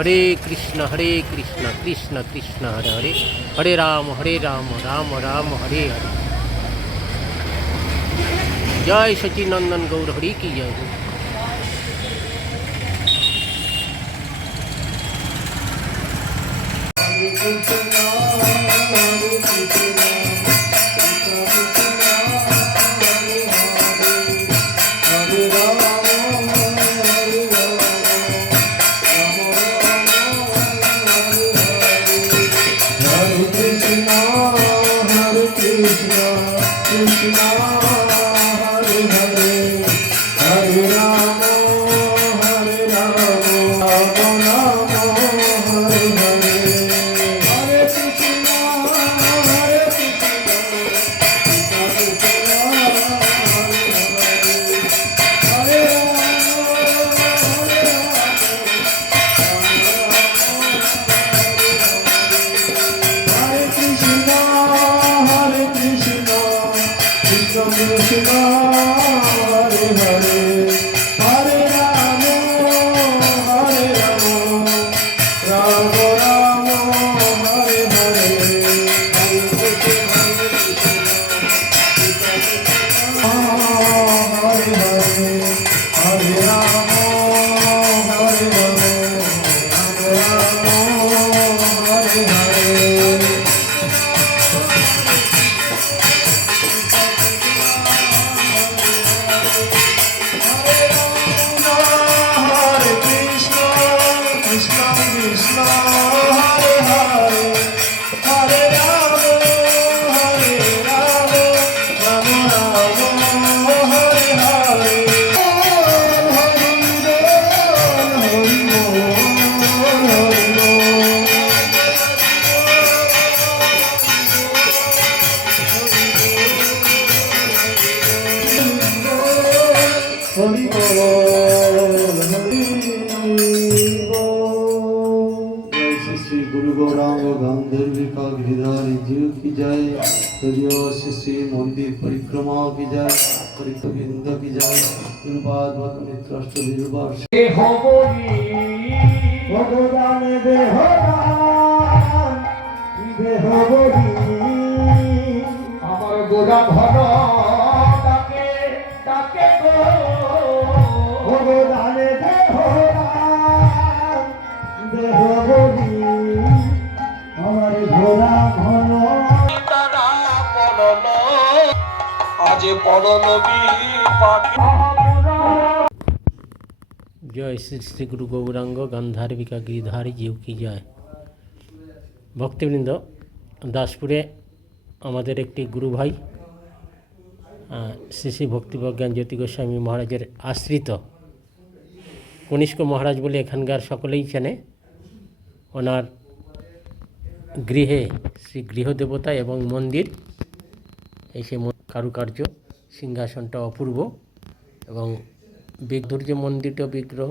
হরে কৃষ্ণ কৃষ্ণ কৃষ্ণ হরে হরে, হরে রাম রাম রাম হরে হরে। জয় সচিনন্দন গৌর হরি কি জয়। की जय, श्री मंदिर परिक्रमा की जय, परिक्रमा की जय, गुरुपाद भगवान আমার গোড়া ভর তাকে তাকে ভগবানে দেহবলি আমার গোড়া ঘন তারা পড়ল আজ পড়ল জয় শ্রী শ্রী গুরু গৌরাঙ্গ গান্ধারবিকা গিরিধারী জিউ কি জয়। ভক্তবৃন্দ, দাসপুরে আমাদের একটি গুরু ভাই শ্রী শ্রী ভক্তিপ্রজ্ঞান জ্যোতি গোস্বামী মহারাজের আশ্রিত কনিষ্ক মহারাজ বলে এখানকার সকলেই চেনে। ওনার গৃহে শ্রী গৃহদেবতা এবং মন্দির, এই সে কারুকার্য, সিংহাসনটা অপূর্ব এবং বিগ্ধুর যে মন্দিরটা বিগ্রহ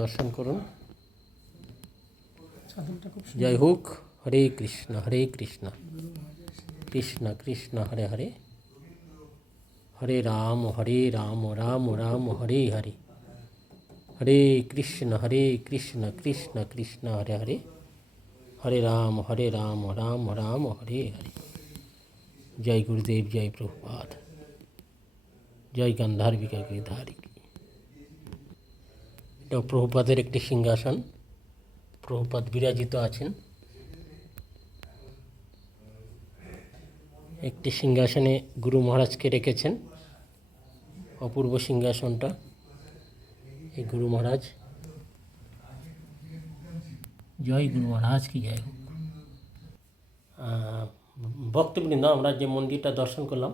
দর্শন করুন। জয় হোক। হরে কৃষ্ণ কৃষ্ণ কৃষ্ণ হরে হরে, হরে রাম রাম রাম হরে হরে, হরে কৃষ্ণ কৃষ্ণ কৃষ্ণ হরে হরে, হরে রাম রাম রাম হরে হরে। জয় গুরুদেব, জয় প্রভুপাদ, জয় গান্ধারবিকা গিরিধারী। এটা প্রভুপাদের একটি সিংহাসন, প্রভুপাদ বিরাজিত আছেন। একটি সিংহাসনে গুরু মহারাজকে রেখেছেন, অপূর্ব সিংহাসনটা। এই গুরু মহারাজ, জয় গুরু মহারাজ কি জয় হোক। ভক্তবৃন্দ, আমরা যে মন্দিরটা দর্শন করলাম,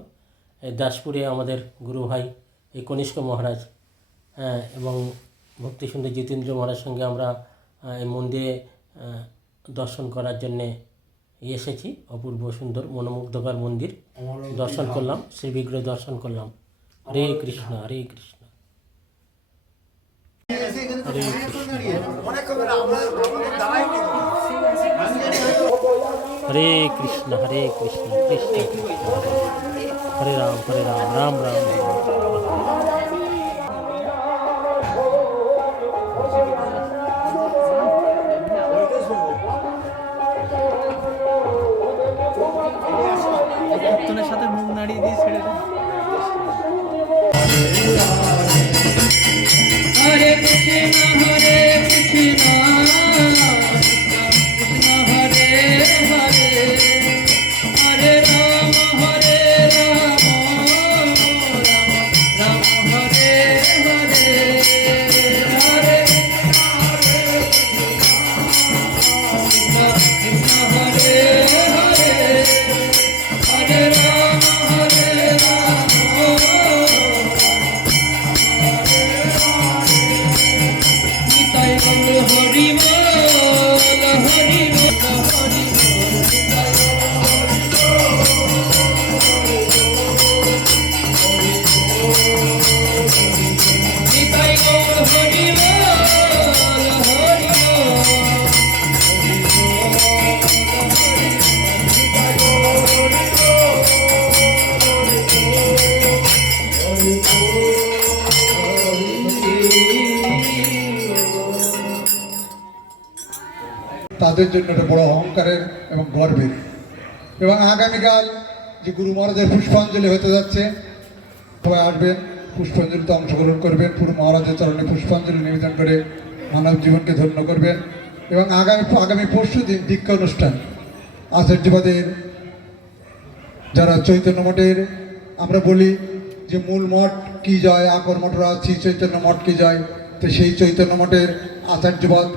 এই দাসপুরে আমাদের গুরু ভাই এই কনিষ্ক মহারাজ এবং ভক্তি সুন্দর জিতেন্দ্র মহারাজ সঙ্গে আমরা এই মন্দিরে দর্শন করার জন্যে এসেছি। অপূর্ব সুন্দর মনোমুগ্ধকর মন্দির দর্শন করলাম, শ্রী বিগ্রহ দর্শন করলাম। হরে কৃষ্ণ হরে কৃষ্ণ হরে কৃষ্ণ হরে কৃষ্ণ কৃষ্ণ কৃষ্ণ হরে রাম রাম রাম। তাদের জন্য একটা বড় অহংকারের এবং গর্বের। এবং আগামীকাল যে গুরু মহারাজের পুষ্পাঞ্জলি হতে যাচ্ছে, সবাই আসবেন, পুষ্পাঞ্জলিতে অংশগ্রহণ করবেন, গুরু মহারাজের চরণে পুষ্পাঞ্জলি নিবেদন করে মানব জীবনকে ধন্য করবেন। এবং আগামী পরশু দিন দীক্ষা অনুষ্ঠান আচার্যবাদের যারা চৈতন্য মঠের, আমরা বলি যে মূল মঠ কি যায়, আকর মঠরা আছি, চৈতন্য মঠ কি যায়, তো সেই চৈতন্য মঠের আচার্যবাদ,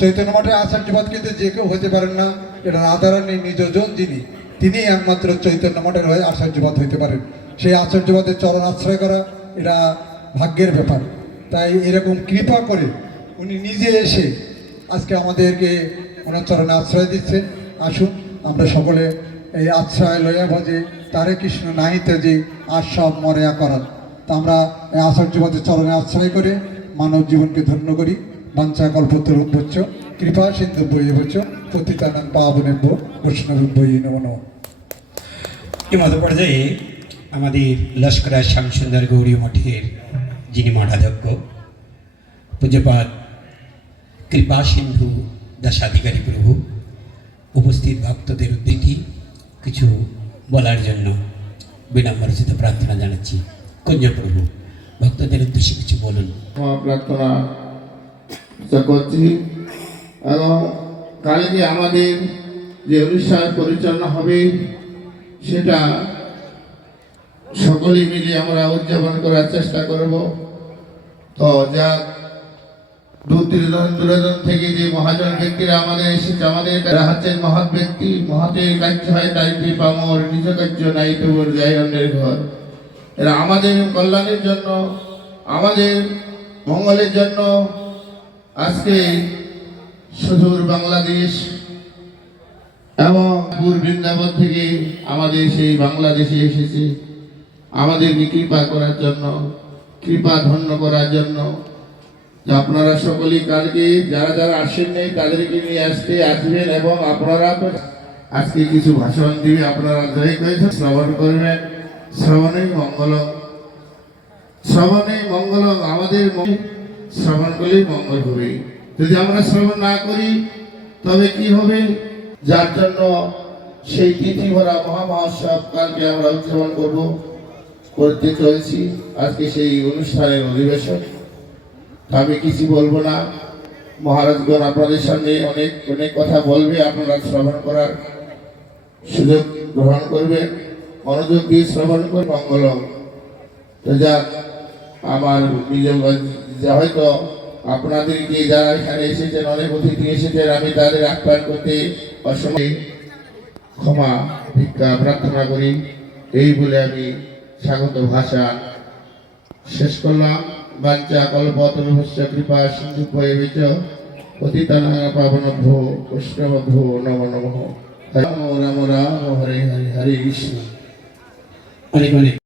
চৈতন্য মঠের আচার্যবাদ কিন্তু যে কেউ হতে পারেন না, এটা রাধারানীর নিজজন যিনি, তিনি একমাত্র চৈতন্য মঠের হয়ে আচার্যবাদ হইতে পারেন। সেই আচার্যবাদের চরণ আশ্রয় করা এটা ভাগ্যের ব্যাপার। তাই এরকম কৃপা করে উনি নিজে এসে আজকে আমাদেরকে ওনার চরণে আশ্রয় দিচ্ছেন। আসুন আমরা সকলে এই আশ্রয় লইয়া ভজে তারে কৃষ্ণ নাহিতে যে আর সব মরেয়া করার, তা আমরা এই আচার্যবাদের চরণে আশ্রয় করে মানব জীবনকে ধন্য করি। বাঞ্ছা কল্পতরুভ্যশ্চ কৃপা সিন্ধুভ্যেবচ পতিতানাং পাবনেভ্যো বৈষ্ণবেভ্যো নমো নমঃ। এই মধ্য পর্যায়ে আমাদের লস্করাজ শ্যামসুন্দর গৌরী মঠের যিনি মঠাধ্যক্ষ পূজ্যপাদ কৃপা সিন্ধু দাসাধিকারী প্রভু উপস্থিত ভক্তদের উদ্দেশ্যে কিছু বলার জন্য বিনম্রচিত প্রার্থনা জানাচ্ছি। কুঞ্জ প্রভু, ভক্তদের উদ্দেশ্যে কিছু বলুন। প্রার্থনা করছি এবং কালকে আমাদের যে অনুষ্ঠান পরিচালনা হবে সেটা সকলেই মিলে আমরা উদযাপন করার চেষ্টা করব। তো যা দূর দূরাদূর থেকে যে মহাজন ব্যক্তিরা আমাদের এসেছে, আমাদের হচ্ছেন মহৎ ব্যক্তি, মহতের কার্য হয় তাই পামর, নিজ কার্য নাই তবুর যায় অন্যের ঘর। এরা আমাদের কল্যাণের জন্য, আমাদের মঙ্গলের জন্য আজকে সুদূর বাংলাদেশ এবং পূর্ব বৃন্দাবন থেকে আমাদের সেই বাংলাদেশে এসেছে আমাদেরকে কৃপা করার জন্য, কৃপা ধন্য করার জন্য। আপনারা সকলেই কালকে যারা যারা আসেন নেই তাদেরকে নিয়ে আসবেন এবং আপনারা আজকে কিছু ভাষণ দিবে, আপনারা জয় করেছেন শ্রবণ করবেন। শ্রবণেই মঙ্গলম, শ্রবণেই মঙ্গলম। আমাদের শ্রবণ করলেই মঙ্গল হবে। যদি আমরা শ্রবণ না করি তবে কি হবে? যার জন্য সেই তিথি ভরা মহামহোৎসব কালকে আমরা উদযাপন করতে চলেছি। আজকে সেই অনুষ্ঠানের অধিবেশন। আমি কিছু বলবো না, মহারাজগণ আপনাদের সামনে অনেক অনেক কথা বলবে, আপনারা শ্রবণ করার সুযোগ গ্রহণ করবেন, মনোযোগ দিয়ে শ্রবণ করে মঙ্গলম। তো যাক, আমার হয়তো আপনাদেরকে যারা এখানে এসেছেন, অনেক অতিথি এসেছেন, আমি তাদের আহ্বান করতে অসময়ে ক্ষমা ভিক্ষা প্রার্থনা করি। এই বলে আমি স্বাগত ভাষা শেষ করলাম। বাঞ্ছা কল্পতরুভ্যশ্চ কৃপা সিন্ধুভ্যেবচ পতিতানাং পাবনেভ্যো বৈষ্ণবেভ্যো নমো নমঃ। রাম রাম রাম হরে হরে, হরে কৃষ্ণ। অনেক অনেক